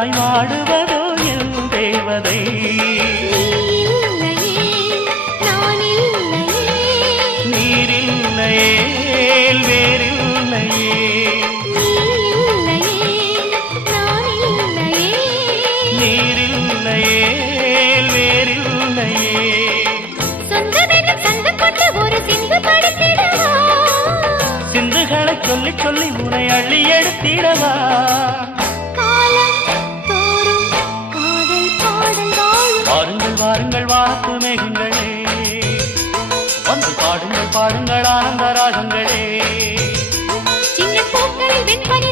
எனக்காய் வாடுவதோ என் தேவதை. நீரில்லையே வேறில்லையே, நீரில்லையே வேறில்லையே. சிந்துகளை சொல்லி சொல்லி உனை அள்ளி எடுத்திடவா. வாருங்கள் வாருங்கள் வாத்து மேகங்களே, வந்து பாடுங்கள் பாடுங்கள் ஆனந்த ராகங்களே. சின்ன பூக்களில் வெண்பனி